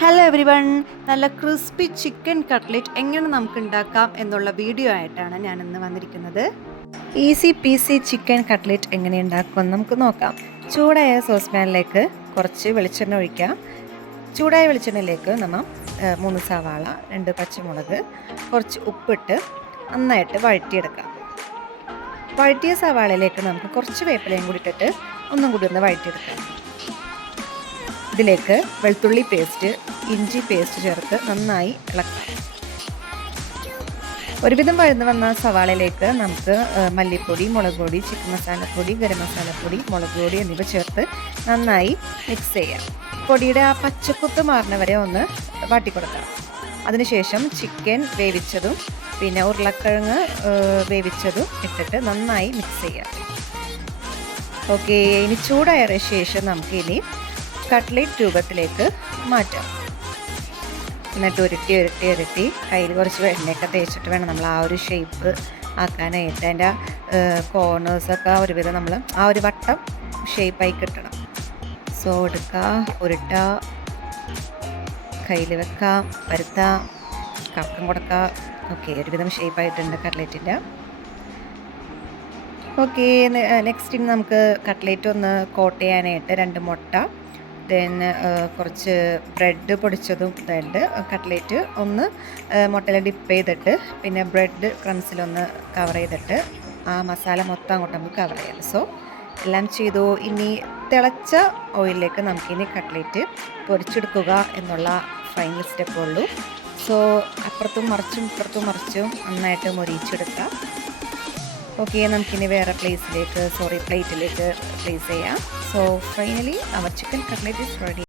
Hello every one, നല്ല crispy chicken cutlet എങ്ങനെ നമുക്ക് ഉണ്ടാക്കാം എന്നുള്ള വീഡിയോ ആയിട്ടാണ് ഞാൻ ഇന്ന് വന്നിരിക്കുന്നത്. ഈസി പീസി ചിക്കൻ കട്ട്ലറ്റ് എങ്ങനെ ഉണ്ടാക്കുമെന്ന് നമുക്ക് നോക്കാം. ചൂടായ സോസ് പാനിലേക്ക് കുറച്ച് വെളിച്ചെണ്ണ ഒഴിക്കാം. ചൂടായ വെളിച്ചെണ്ണയിലേക്ക് നമ്മൾ 3 സവാള, 2 പച്ചമുളക്, കുറച്ച് ഉപ്പിട്ട് നന്നായിട്ട് വഴറ്റിയെടുക്കാം. വഴറ്റിയ സവാളയിലേക്ക് നമുക്ക് കുറച്ച് വേപ്പിലയും കൂടി ഇട്ടിട്ട് ഒന്നും കൂടി ഒന്ന് വഴറ്റിയെടുക്കാം. ഇതിലേക്ക് വെളുത്തുള്ളി പേസ്റ്റ്, ഇഞ്ചി പേസ്റ്റ് ചേർത്ത് നന്നായി ഇളക്കാം. ഒരുവിധം വഴന്ന് വന്ന സവാളയിലേക്ക് നമുക്ക് മല്ലിപ്പൊടി, മുളക് പൊടി, ചിക്കൻ മസാലപ്പൊടി, ഗരം മസാലപ്പൊടി, മുളക് പൊടി എന്നിവ ചേർത്ത് നന്നായി മിക്സ് ചെയ്യാം. പൊടിയുടെ ആ പച്ചക്കുത്ത് മാറുന്നവരെ ഒന്ന് വാട്ടിക്കൊടുക്കാം. അതിനുശേഷം ചിക്കൻ വേവിച്ചതും പിന്നെ ഉരുളക്കിഴങ്ങ് വേവിച്ചതും ഇട്ടിട്ട് നന്നായി മിക്സ് ചെയ്യാം. ഓക്കെ, ഇനി ചൂടായ ശേഷം നമുക്കിനി കട്ട്ലേറ്റ് രൂപത്തിലേക്ക് മാറ്റാം. എന്നിട്ട് ഉരുട്ടി കയ്യിൽ കുറച്ച് എണ്ണയൊക്കെ തേച്ചിട്ട് വേണം നമ്മൾ ആ ഒരു ഷേപ്പ് ആക്കാനായിട്ട്. അതിൻ്റെ കോർണേഴ്സൊക്കെ ഒരുവിധം നമ്മൾ ആ ഒരു വട്ടം ഷേപ്പായി കിട്ടണം. സോ എടുക്കുക, ഉരുട്ടുക, കയ്യിൽ വെക്കാം, പരുത്താം, കറക്കം കൊടുക്കുക. ഓക്കെ, ഒരുവിധം ഷേപ്പായിട്ടുണ്ട് കട്ട്ലേറ്റിൻ്റെ. ഓക്കെ, നെക്സ്റ്റ് ഇനി നമുക്ക് കട്ട്ലേറ്റ് ഒന്ന് കോട്ട് ചെയ്യാനായിട്ട് 2 മുട്ട, കുറച്ച് ബ്രെഡ് പൊടിച്ചതും ഇതുണ്ട്. കട്ട്ലേറ്റ് ഒന്ന് മുട്ടയിൽ ഡിപ്പ് ചെയ്തിട്ട് പിന്നെ ബ്രെഡ് ക്രംസിലൊന്ന് കവർ ചെയ്തിട്ട് ആ മസാല മൊത്തം അങ്ങോട്ട് നമുക്ക് കവർ ചെയ്യാം. സോ എല്ലാം ചെയ്തു. ഇനി തിളച്ച ഓയിലിലേക്ക് നമുക്കിനി കട്ട്ലേറ്റ് പൊരിച്ചെടുക്കുക എന്നുള്ള ഫൈനൽ സ്റ്റെപ്പേ ഉള്ളൂ. സോ അപ്പുറത്തും മറിച്ചും ഇപ്പുറത്തും മറിച്ചും നന്നായിട്ട് മൊരിച്ചെടുക്കാം. ഓക്കെ, നമുക്കിനി വേറെ പ്ലേറ്റിലേക്ക് പ്ലേസ് ചെയ്യാം. So finally our chicken cutlet is ready.